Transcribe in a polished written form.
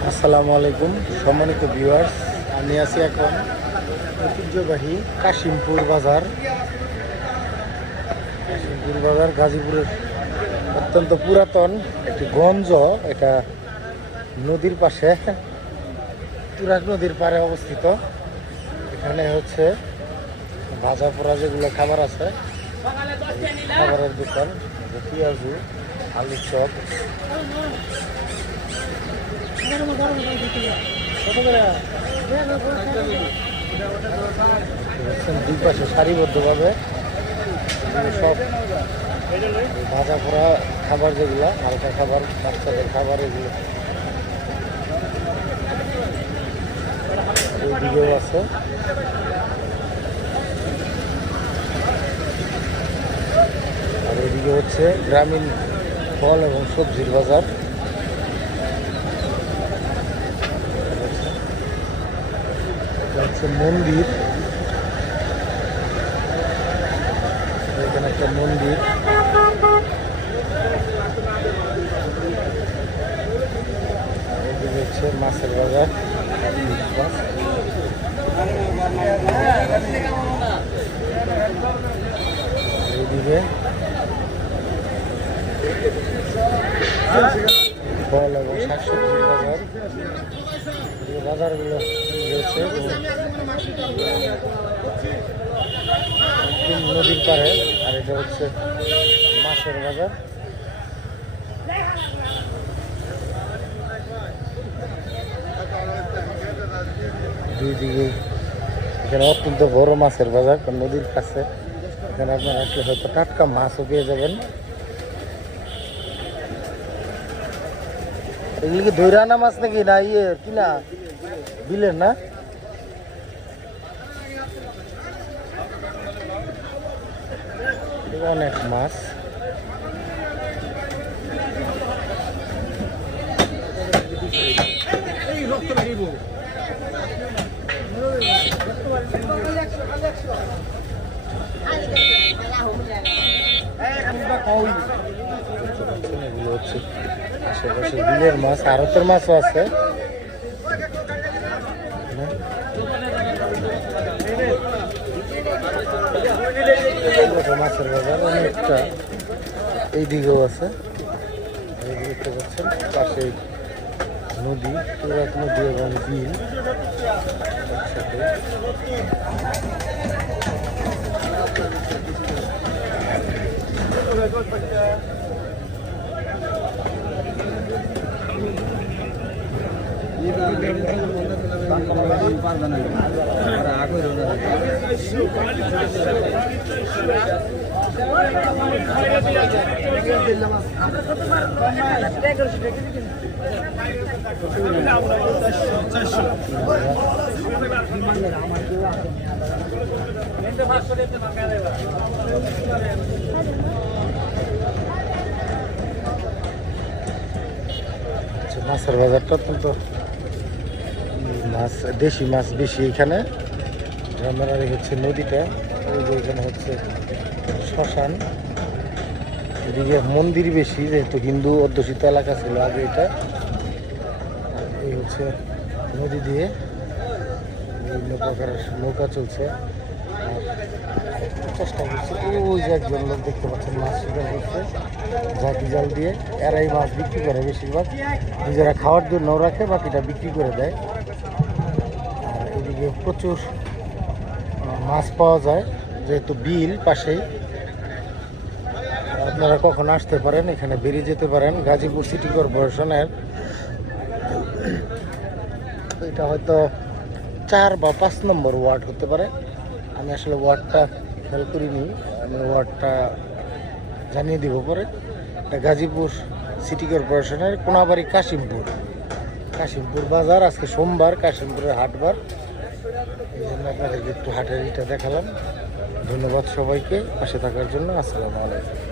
আসসালামু আলাইকুম সম্মানিত ভিউয়ার্স, আমি আছি এখন ঐতিহ্যবাহী কাশিমপুর বাজার। কাশিমপুর বাজার গাজীপুরের অত্যন্ত পুরাতন একটি গঞ্জ। এটা নদীর পাশে, তুরাগ নদীর পাড়ে অবস্থিত। এখানে হচ্ছে ভাজা পোড়া যেগুলো খাবার আছে, খাবারের দোকান, পেঁয়াজু, আলুর চপ। দুই পাশে সারিবদ্ধভাবে সব ভাজা পোড়া খাবার, যেগুলো হালকা খাবার, বাচ্চাদের খাবার, এগুলো এইদিকেও আছে। আর এদিকে হচ্ছে গ্রামীণ ফল এবং সবজির বাজার। হচ্ছে মন্দির, এখানে একটা মন্দির। এদিকে হচ্ছে মাছের বাজার। এইদিকে ফল এবং শাকসবজির বাজার। বাজারগুলো রয়েছে নদীর পাড়ে। আর এটা হচ্ছে মাছের বাজার। দুই দিকে এখানে অত্যন্ত বড় মাছের বাজার, কারণ নদীর কাছে। এখানে আপনারা আসলে হয়তো টাটকা মাছও পেয়ে যাবেন। এগুলি কি দৈরা আনা মাছ নাকি, না ইয়ে কিনা বিলের? না, অনেক মাছ। এগুলো হচ্ছে আশেপাশে বিলের মাছ, আড়তের মাছও আছে। মাছের বাজার অনেকটা এইদিকেও আছে। দেখতে পাচ্ছেন পাশে নদী, তুরাগ নদী এবং বিল একসাথে। মাছের বাজারটা অত্যন্ত মাছ, দেশি মাছ বেশি এখানে। গ্রামের আর হচ্ছে নদীটা, ওই যে এখানে হচ্ছে শ্মশান। এদিকে মন্দির বেশি, যেহেতু হিন্দু অধ্যুষিত এলাকা ছিল আগে এটা। এই হচ্ছে নদী দিয়ে বিভিন্ন প্রকারের নৌকা চলছে। চেষ্টা করছে, ওই যে একজন লোক দেখতে পাচ্ছেন মাছ শিকার করছে ঝাঁকি জাল দিয়ে। এরাই মাছ বিক্রি করে বেশিরভাগ, নিজেরা খাওয়ার জন্যও রাখে, বাকিটা বিক্রি করে দেয়। আর এদিকে প্রচুর মাছ পাওয়া যায়, যেহেতু বিল পাশেই। আপনারা কখন আসতে পারেন, এখানে বেরিয়ে যেতে পারেন। গাজীপুর সিটি কর্পোরেশনের এটা হয়তো 4 বা 5 নম্বর ওয়ার্ড হতে পারে। আমি আসলে ওয়ার্ডটা খেয়াল করিনি, আমি ওয়ার্ডটা জানিয়ে দিব পরে। এটা গাজীপুর সিটি কর্পোরেশনের কোনাবাড়ি কাশিমপুর। কাশিমপুর বাজার, আজকে সোমবার, কাশিমপুরের হাটবার। এই জন্য আপনাদেরকে একটু হাটের ইটা দেখালাম। ধন্যবাদ সবাইকে পাশে থাকার জন্য। আসসালামু আলাইকুম।